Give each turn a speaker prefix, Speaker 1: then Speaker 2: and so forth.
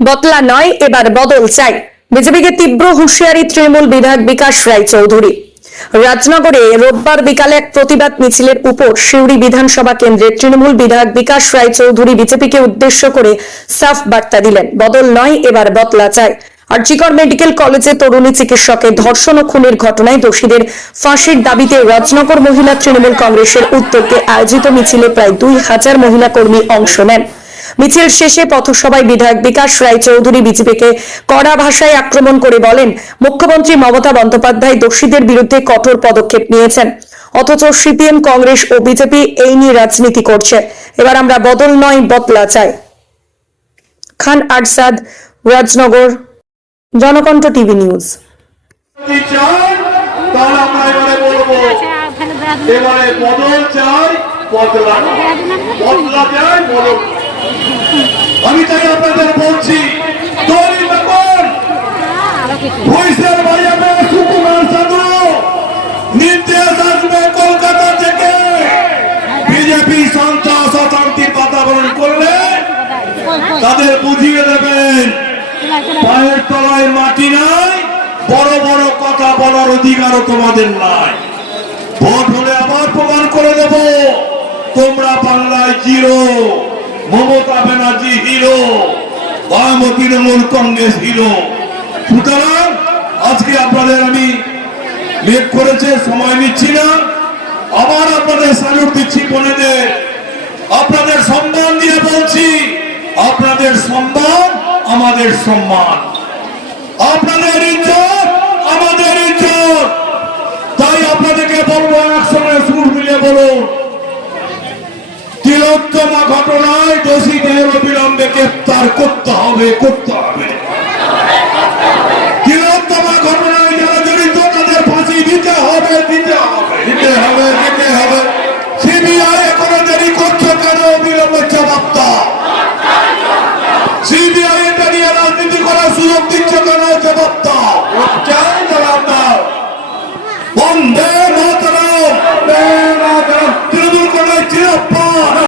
Speaker 1: বতলা নয়, এবার বদল চাই। বিজেপিকে তীব্র হুঁশিয়ারি তৃণমূল বিধায়ক বিকাশ রায় চৌধুরী। রাজনগরে রোববার বিকালে এক প্রতিবাদ মিছিলের উপর সিউড়ি বিধানসভা কেন্দ্রে তৃণমূল বিধায়ক বিকাশ রায় চৌধুরী বিজেপিকে উদ্দেশ্য করে সাফ বার্তা দিলেন, বদল নয়, এবার বদলা চাই। আরজিকর মেডিকেল কলেজে তরুণী চিকিৎসকের ধর্ষণ ও খুনের ঘটনায় দোষীদের ফাঁসির দাবিতে রাজনগর মহিলা তৃণমূল কংগ্রেসের উদ্যোগে আয়োজিত মিছিলে প্রায় দুই হাজার মহিলা কর্মী অংশ নেন। মিছিল শেষে পথসভায় বিধায়ক বিকাশ রায় চৌধুরী বিজেপিকে কড়া ভাষায় আক্রমণ করে বলেন, মুখ্যমন্ত্রী মমতা বন্দ্যোপাধ্যায় দোষীদের বিরুদ্ধে কঠোর পদক্ষেপ নিয়েছেন। অথচ সিপিএম, কংগ্রেস ও বিজেপি এই নিয়ে রাজনীতি করছে। এবার আমরা বদল নয়, বদলা চাই। Khan Arshad Rajnagar, Janakantha TV news.
Speaker 2: এবারে বদল চাই, বদলা বদলা চাই, বদল। আমি তাই আপনাদের বলছি তাদের বুঝিয়ে দেবেন। পায়ের তলায় মাটি নাই, বড় বড় কথা বলার অধিকারও তোমাদের নাই। ভোট হলে আবার প্রমাণ করে দেব। তোমরা বাংলায় জিরো। মমতা ব্যানার্জি হিরো বাম তৃণমূল কংগ্রেস হিরো। সুতরাং আজকে আপনাদের আমি মেঘ করেছে, সময় নিচ্ছি না। আবার আপনাদের স্যালুট দিচ্ছি বোনেদের আপনাদের সম্মান দিয়ে বলছি, আপনাদের সম্মান আমাদের সম্মান। আপনাদের ইজ্জত আমাদের ইজ্জত। তাই আপনাদেরকে বলব একসঙ্গে সুর মিলে বলুন। তিলোত্তমা ঘটনায় দোষীদের অবিলম্বে গ্রেপ্তার করতে হবে করতে হবে।